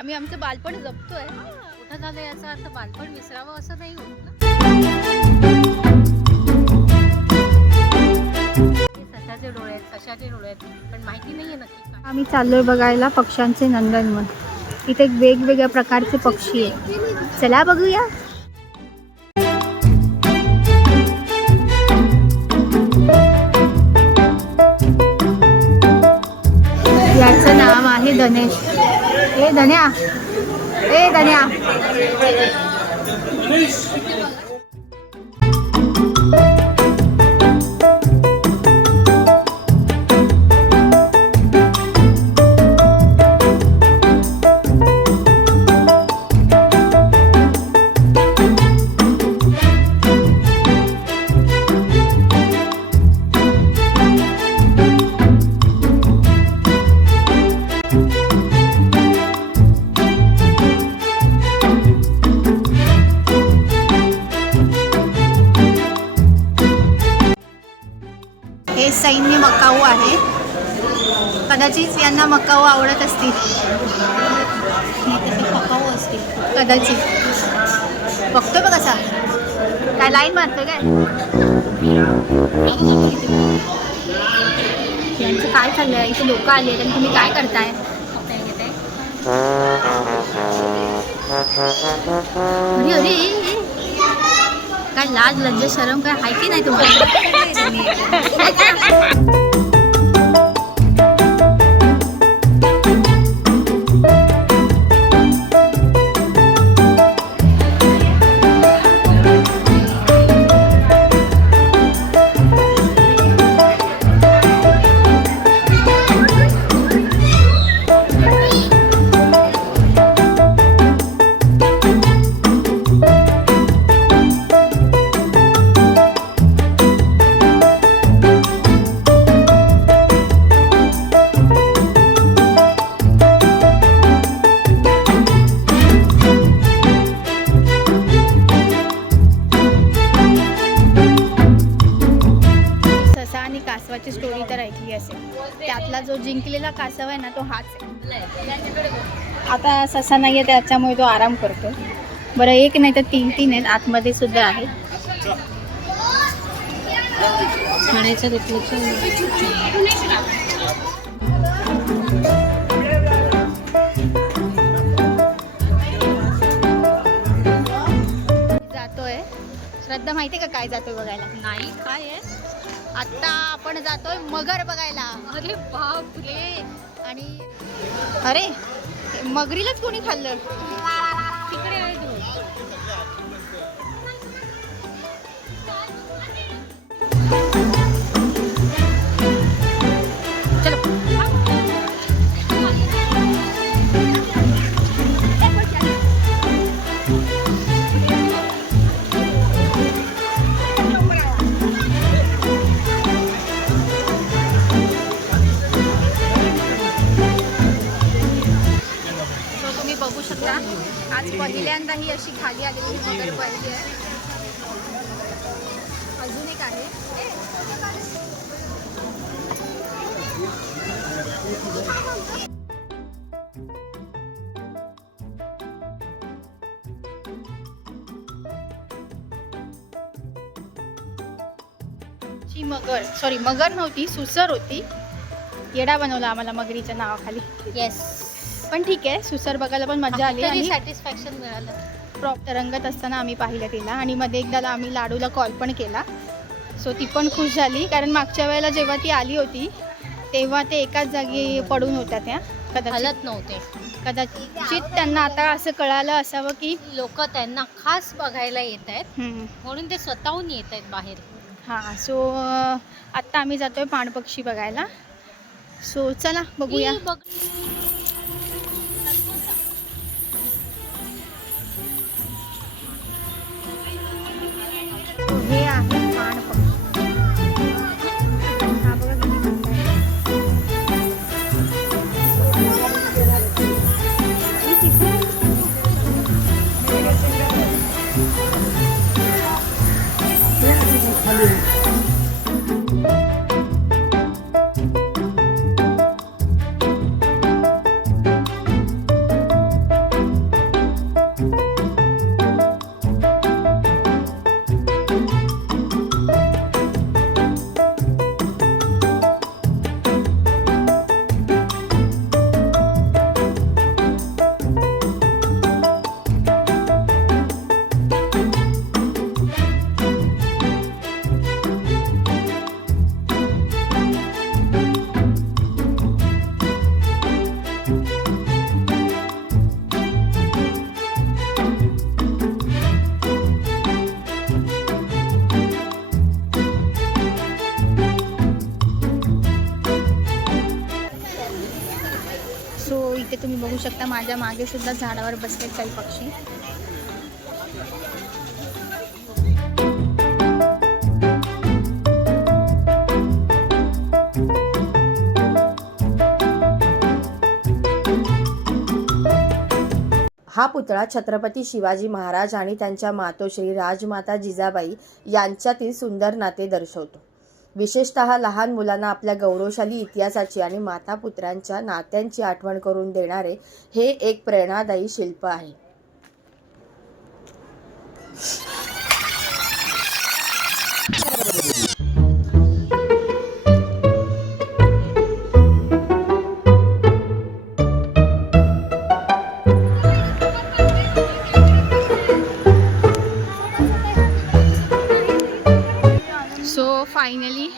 आम्ही आमचं बालपण जपतोय. मोठं झालं याचा अर्थ बालपण विसरावं असं नाही होत ना. सशाचे डोळे आहेत, सशाचे डोळे आहेत, पण माहिती नाहीये नक्की काय. आम्ही चाललोय बघायला पक्ष्यांचे नंदनवन. इथे वेगवेगळ्या प्रकारचे पक्षी आहेत. चला बघूया. याचं नाव आहे धनेश. ए धन्या, ए धन्या. हे सैन्य मकाऊ आहे. कदाचित यांना मकाऊ आवडत असतील. पकाऊ असतील कदाचित. बघतोय बघ कसा काय लाईन मारतोय काय. यांचं काय चाललंय. इथे लोक आले आणि तुम्ही काय करताय. अरे अरे काय लाज लज्जा शरम काय आहे की नाही तुम्हाला. कासवाची स्टोरी तर ऐकली असेल. त्यातला जो जिंकलेला कासव आहे ना तो हाच आहे. आता ससा नाही आहे त्याच्यामुळे तो आराम करतो. बरं एक नाही तर तीन तीन आहेत. आतमध्ये सुद्धा आहेत. खाण्याचं रिफ्लेक्शन जातोय. श्रद्धा माहिती का काय जातोय बघायला. नाही. काय आहे आता आपण जातोय मगर बघायला. अरे बाप रे. आणि अरे मगरीलाच कोणी खाल्लं. तिकडे आहे तू. चलो बघू शकता. आज पहिल्यांदा ही अशी खाली आलेली मगर पाहिली आहे. अजून एक आहे. ची मगर सॉरी मगर नव्हती सुसर होती. येडा बनवला आम्हाला मगरीच्या नावाखाली. येस. पण ठीक आहे. सुसर बघायला पण मजा आली आणि सॅटिस्फॅक्शन मिळालं. प्रॉप तरंगत असताना आम्ही पाहिलं तिला. आणि मध्ये एकदा आम्ही लाडूला कॉल पण केला. सो ती पण खुश झाली. कारण मागच्या वेळेला जेव्हा ती आली होती तेव्हा ते एकाच जागी पडून होत्या त्या. हलत नव्हते. कदाचित त्यांना आता असं कळालं असावं की लोक त्यांना खास बघायला येत आहेत म्हणून ते स्वतःहून येत आहेत बाहेर. हां. सो आत्ता आम्ही जातोय पाणपक्षी बघायला. सो चला बघूया. हे आहे पाणपक्षी. हा बघा किती मोठा आहे. शकता माझ्या मागे सुद्धा झाडावर बसलेत काही पक्षी. हा पुतळा छत्रपती शिवाजी महाराज आणि त्यांच्या मातोश्री राजमाता जिजाबाई यांच्यातील सुंदर नाते दर्शवतो. विशेषतः लहान मुलांना आपल्या गौरवशाली इतिहासाची आणि मातापुत्रांच्या नात्यांची आठवण करून देणारे हे एक प्रेरणादायी शिल्प आहे. सो फायनली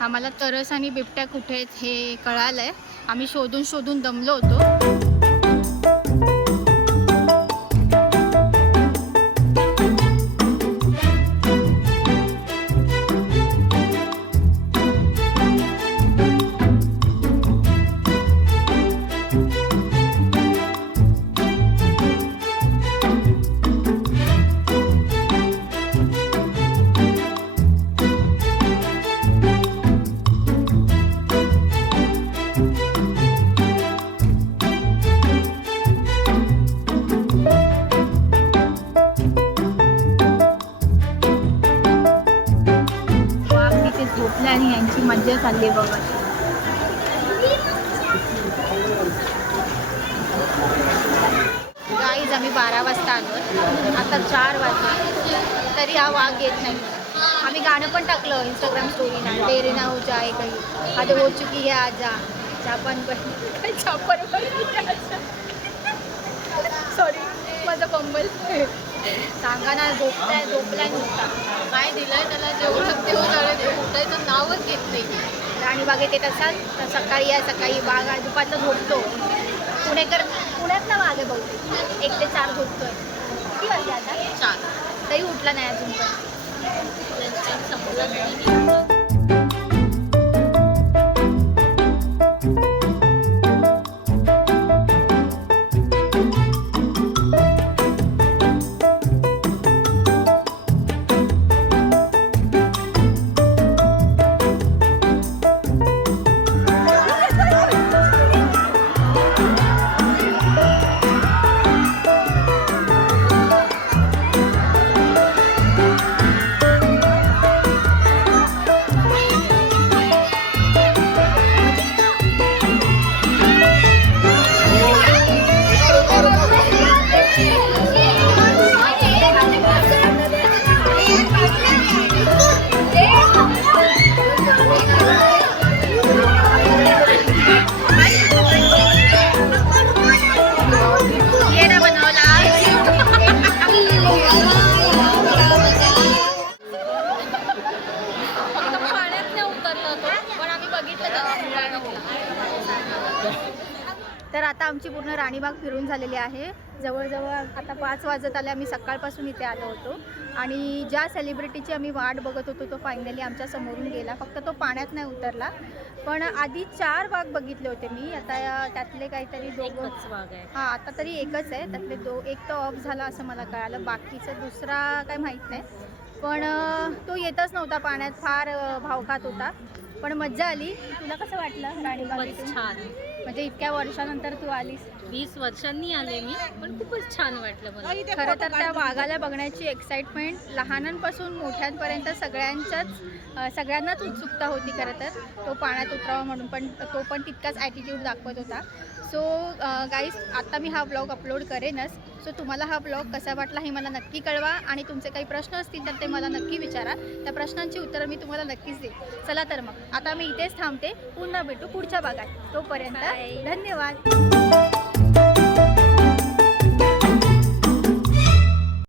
आम्हाला तरस आणि बिबट्या कुठे आहेत हे कळालंय. आम्ही शोधून शोधून दमलो होतो. झोपले आणि यांची मज्जा चालली बघा. गाईज आम्ही 12 वाजता आलो, आता 4 वाजले तरी हा वाघ येत नाही. आम्ही गाणं पण टाकलं इंस्टाग्राम स्टोरीना, तेरे ना हो जाए काही, आता हो चुकी है आजा जापान सॉरी माझं कंबल सांगा ना. झोपलाय नुसता. काय दिलंय त्याला जेवढं तेवढं झालं, उठायचं नावच घेत नाही. राणीबागेत येत असाल तर सकाळी बाग आणि दुपारचं झोपतो. पुण्यात ना वाघ आहे बहुतेक 1 ते 4 झोपतोय. किती वाजले आता? 4 तरी उठला नाही अजून पण. संपलं नाही. तर आता आमची पूर्ण राणीबाग फिरून झालेली आहे. जवळजवळ आता 5 वाजत आले. आम्ही सकाळपासून इथे आलो होतो आणि ज्या सेलिब्रिटीची आम्ही वाट बघत होतो तो फायनली आमच्या समोरून गेला. फक्त तो पाण्यात नाही उतरला. पण आधी 4 वाघ बघितले होते मी. आता त्यातले काहीतरी 2 वाघ आहे. हां, आता तरी एकच आहे. त्यातले 1 तर ऑफ झाला असं मला कळालं. बाकीचं दुसरा काय माहीत नाही. पण तो येतच नव्हता पाण्यात. फार भावखात होता. पण मज्जा आली. तुला कसं वाटलं राणीबागेतून? छान. म्हणजे इतक्या वर्षानंतर तू आलीस. 20 वर्षांनी आले मी, पण खूपच छान वाटलं मला. खरं तर त्या वाघाला बघण्याची एक्साइटमेंट लहानांपासून मोठ्यांपर्यंत सगळ्यांनाच उत्सुकता होती. खरं तर तो पाण्यात उतरावा म्हणून, पण तो पण तितकाच ॲटिट्यूड दाखवत होता. सो गाईज, आता मी हा ब्लॉग अपलोड करेनच. सो तुम्हाला हा ब्लॉग कसा वाटला हे मला नक्की कळवा आणि तुमचे काही प्रश्न असतील तर ते मला नक्की विचारा. त्या प्रश्नांची उत्तरं मी तुम्हाला नक्कीच देईन. चला तर मग आता मी इथेच थांबते. पुन्हा भेटू पुढच्या भागात. तोपर्यंत धन्यवाद.